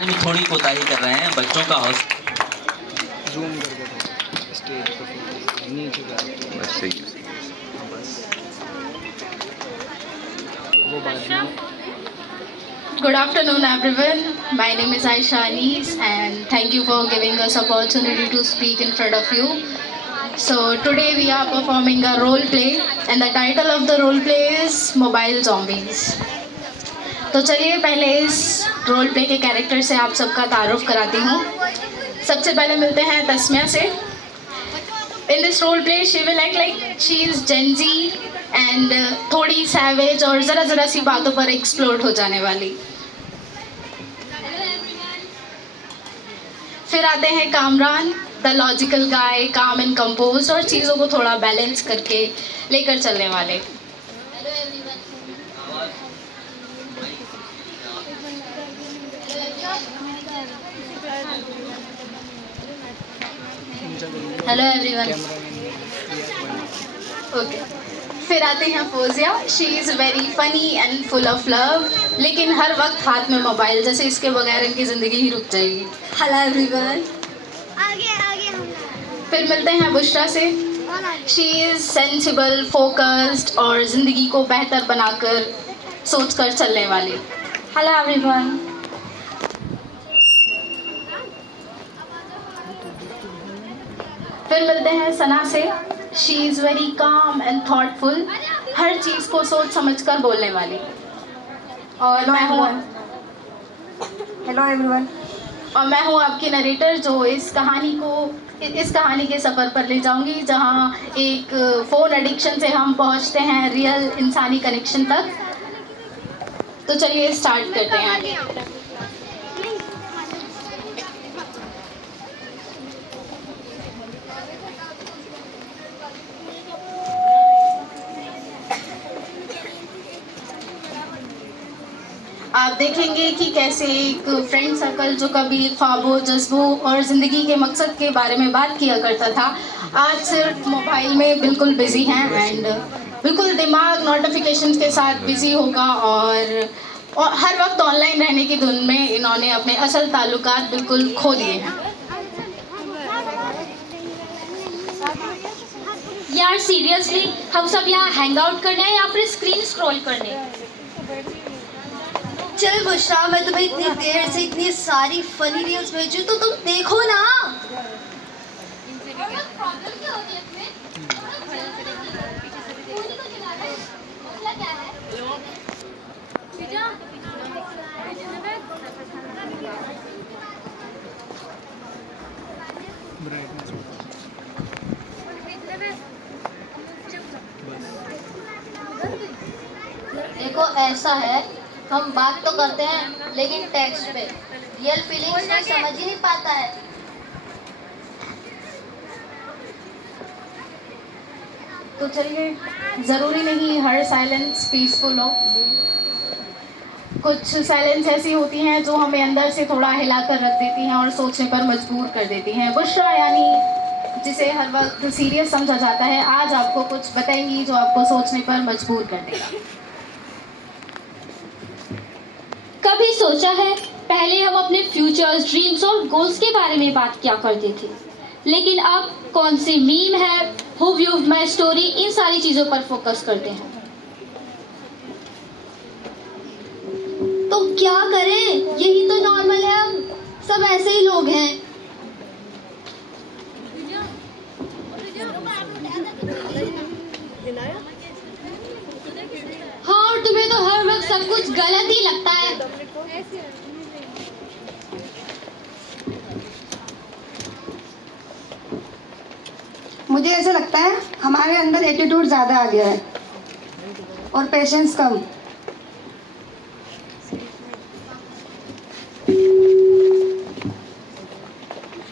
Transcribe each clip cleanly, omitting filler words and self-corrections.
में थोड़ी कोताही कर रहे हैं, बच्चों का जूम करके स्टेज पर नीचे कर बस सही है, सही है। बस वो बाद में Good afternoon, everyone. My name is Aisha Anis, and thank you for giving us opportunity to speak in front of you. So today we are performing a role play, and the title of the role play is Mobile Zombies. तो चलिए पहले इस role play के character से आप सबका तारुफ कराती हूँ। सबसे पहले मिलते हैं तस्मिया से। In this role play, she will act like she is Gen Z and थोड़ी savage और ज़रा सी बातों पर एक्सप्लोड हो जाने वाली। फिर आते हैं कामरान, द लॉजिकल गाय, काम एंड कंपोज और चीज़ों को थोड़ा बैलेंस करके लेकर चलने वाले। Hello everyone. ओके, फिर आते हैं Fauzia. She is very funny and full of love, लेकिन हर वक्त हाथ में मोबाइल, जैसे इसके बगैर इनकी ज़िंदगी ही रुक जाएगी। Hello everyone. फिर मिलते हैं बुशरा से। शी इज़ सेंसिबल, फोकस्ड और ज़िंदगी को बेहतर बनाकर सोचकर चलने वाली। Hello everyone. फिर मिलते हैं सना से। She is very calm and thoughtful, हर चीज़ को सोच समझकर बोलने वाली। और मैं हूँ हेलो एवरीवन। और मैं हूँ आपकी नरेटर, जो इस कहानी के सफ़र पर ले जाऊंगी, जहाँ एक फ़ोन एडिक्शन से हम पहुँचते हैं रियल इंसानी कनेक्शन तक। तो चलिए स्टार्ट करते हैं आगे। आप देखेंगे कि कैसे एक फ्रेंड सर्कल जो कभी ख्वाबों, जज्बों और ज़िंदगी के मकसद के बारे में बात किया करता था, आज सिर्फ मोबाइल में बिल्कुल बिज़ी हैं एंड बिल्कुल दिमाग नोटिफिकेशंस के साथ बिज़ी होगा और हर वक्त ऑनलाइन रहने की धुन में इन्होंने अपने असल ताल्लुकात बिल्कुल खो दिए हैं। यार सीरियसली, हम सब यहाँ हैंग आउट करने हैं या फिर स्क्रीन स्क्रॉल करने? चल बुशरा, मैं तुम्हें इतनी देर से इतनी सारी फनी रील्स भेजूं तो तुम देखो ना। ब्राइटनेस देखो ऐसा है, हम बात तो करते हैं लेकिन टेक्स्ट पे रियल फीलिंग्स कोई समझ ही नहीं पाता है। तो चलिए, ज़रूरी नहीं हर साइलेंस पीसफुल हो। कुछ साइलेंस ऐसी होती हैं जो हमें अंदर से थोड़ा हिला कर रख देती हैं और सोचने पर मजबूर कर देती हैं। बुशरा यानी जिसे हर वक्त सीरियस समझा जाता है, आज आपको कुछ बताएंगी जो आपको सोचने पर मजबूर कर देगा। कभी सोचा है, पहले हम अपने फ्यूचर्स, ड्रीम्स और गोल्स के बारे में बात किया करते थे, लेकिन अब कौन सी मीम है, हु व्यूड माई स्टोरी, इन सारी चीज़ों पर फोकस करते हैं। तो क्या करें, यही तो नॉर्मल है, हम सब ऐसे ही लोग हैं। हाँ, और तुम्हें तो हर वक्त सब कुछ गलत ही लगता है। मुझे ऐसा लगता है हमारे अंदर एटीट्यूड ज़्यादा आ गया है और पेशेंस कम।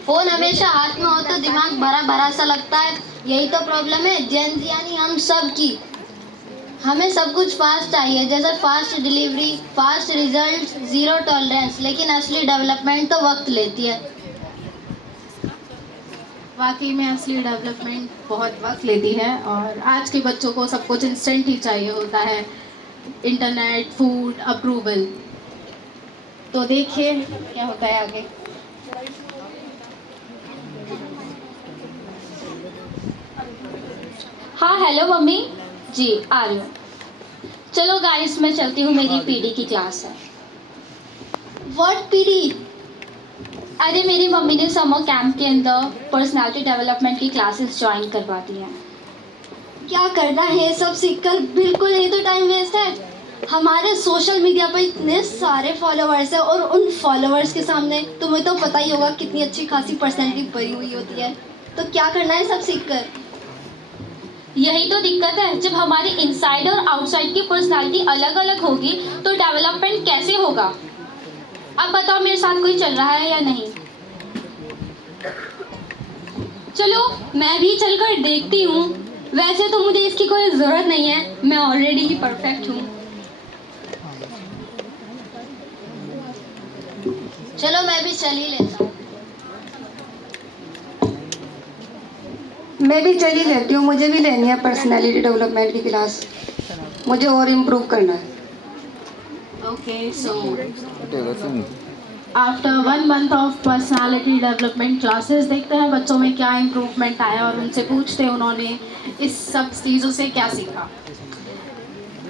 फोन हमेशा हाथ में हो तो दिमाग भरा भरा सा लगता है। यही तो प्रॉब्लम है जेन ज़ी यानी हम सब की। हमें सब कुछ फास्ट चाहिए, जैसे fast delivery, fast result, zero tolerance, लेकिन असली डेवलपमेंट तो वक्त लेती है। वाकई में असली डेवलपमेंट बहुत वक्त लेती है और आज के बच्चों को सब कुछ इंस्टेंट ही चाहिए होता है। Internet, food, approval. तो देखिए क्या होता है आगे। हाँ हेलो मम्मी जी, आ रही हूँ। चलो गाइस, मैं चलती हूँ, मेरी पीडी की क्लास है। What PD? अरे मेरी मम्मी ने समर कैंप के अंदर पर्सनालिटी डेवलपमेंट की क्लासेस ज्वाइन करवा दी हैं। क्या करना है ये सब सीखकर? बिल्कुल नहीं, तो टाइम वेस्ट है। हमारे सोशल मीडिया पर इतने सारे फॉलोअर्स हैं और उन फॉलोअर्स के सामने तुम्हें तो पता ही होगा कितनी अच्छी खासी पर्सनैलिटी भरी हुई होती है। तो क्या करना है सब सीखकर? यही तो दिक्कत है, जब हमारी इनसाइड और आउटसाइड की पर्सनालिटी अलग अलग होगी तो डेवलपमेंट कैसे होगा? अब बताओ मेरे साथ कोई चल रहा है या नहीं? चलो मैं भी चलकर देखती हूँ। वैसे तो मुझे इसकी कोई ज़रूरत नहीं है, मैं ऑलरेडी ही परफेक्ट हूँ। चलो मैं भी चल ही लेता हूँ। मैं भी चली लेती हूँ, मुझे भी लेनी है पर्सनैलिटी डेवलपमेंट की क्लास। मुझे और इम्प्रूव करना है। Okay, so after 1 month of personality development classes देखते हैं बच्चों में क्या इम्प्रूवमेंट आया और उनसे पूछते हैं उन्होंने इस सब चीज़ों से क्या सीखा।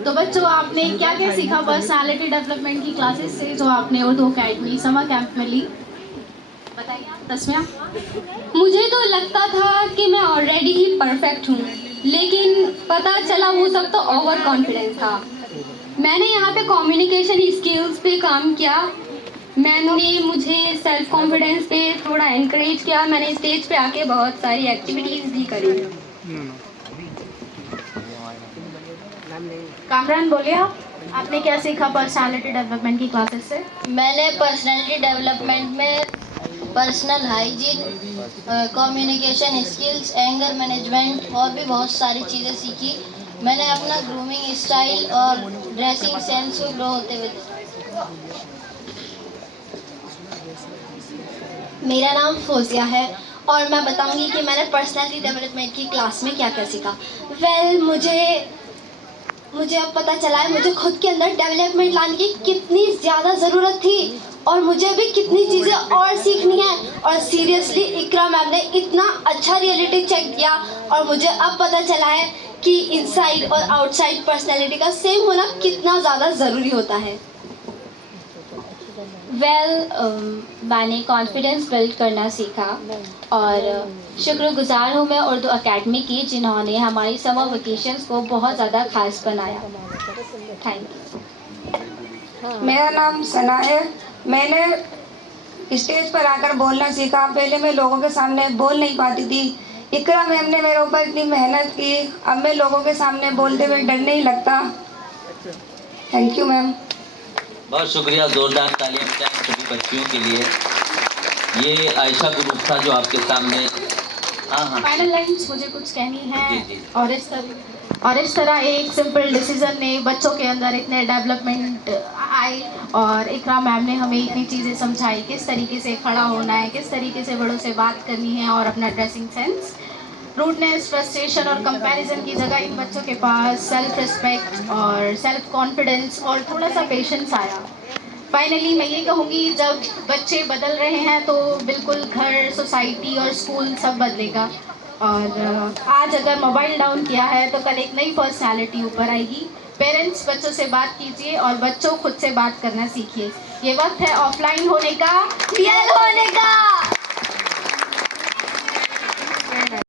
तो बच्चों, आपने क्या क्या सीखा पर्सनालिटी डेवलपमेंट की क्लासेस से जो आपने उर्दू अकेडमी समर कैंप में ली? बताइए आप, तस्मिया। मुझे तो लगता था कि मैं ऑलरेडी ही परफेक्ट हूँ, लेकिन पता चला वो सब तो ओवर कॉन्फिडेंस था। मैंने यहाँ पे कम्युनिकेशन स्किल्स पे काम किया। मैम ने मुझे सेल्फ कॉन्फिडेंस पे थोड़ा एनकरेज किया। मैंने स्टेज पे आके बहुत सारी एक्टिविटीज़ भी करी। कामरान बोलिए आप, आपने क्या सीखा पर्सनालिटी डेवलपमेंट की क्लासेस से? मैंने पर्सनैलिटी डेवलपमेंट में personal hygiene, communication skills, anger management और भी बहुत सारी चीज़ें सीखी। मैंने अपना ग्रूमिंग स्टाइल और ड्रेसिंग सेंस को ग्रो होते हुए देखा। मेरा नाम फोजिया है और मैं बताऊंगी कि मैंने पर्सनैलिटी डेवलपमेंट की क्लास में क्या क्या सीखा। मुझे अब पता चला है मुझे खुद के अंदर डेवलपमेंट लाने की कितनी ज़्यादा ज़रूरत थी और मुझे भी कितनी चीज़ें और सीखनी है। और सीरियसली इकरा मैम ने इतना अच्छा रियलिटी चेक किया और मुझे अब पता चला है कि इनसाइड और आउटसाइड पर्सनैलिटी का सेम होना कितना ज़्यादा ज़रूरी होता है। मैंने कॉन्फिडेंस बिल्ड करना सीखा और शुक्रगुजार हूँ मैं उर्दू अकेडमी की, जिन्होंने हमारी समर वेकेशंस को बहुत ज़्यादा खास बनाया। Thank you. मेरा नाम सना है। मैंने स्टेज पर आकर बोलना सीखा। पहले मैं लोगों के सामने बोल नहीं पाती थी। इकरा मैम ने मेरे ऊपर इतनी मेहनत की, अब मैं लोगों के सामने बोलते हुए डर नहीं लगता। Thank you ma'am. बहुत शुक्रिया, जोरदार तालियां बजाएं सभी बच्चियों के लिए। ये आयशा ग्रुप था जो आपके सामने। हाँ फाइनल लाइन्स मुझे कुछ कहनी है। जी, जी। और इस तरह एक सिंपल डिसीजन ने बच्चों के अंदर इतने डेवलपमेंट आए और इकरा मैम ने हमें इतनी चीज़ें समझाई, किस तरीके से खड़ा होना है, किस तरीके से बड़ों से बात करनी है और अपना ड्रेसिंग सेंस। रूडनेस, फ्रस्ट्रेशन और कंपैरिजन की जगह इन बच्चों के पास सेल्फ रिस्पेक्ट और सेल्फ कॉन्फिडेंस और थोड़ा सा पेशेंस आया। फाइनली मैं ये कहूँगी, जब बच्चे बदल रहे हैं तो बिल्कुल घर, सोसाइटी और स्कूल सब बदलेगा। और आज अगर मोबाइल डाउन किया है तो कल एक नई पर्सनालिटी ऊपर आएगी। पेरेंट्स बच्चों से बात कीजिए और बच्चों खुद से बात करना सीखिए। ये वक्त है ऑफलाइन होने का।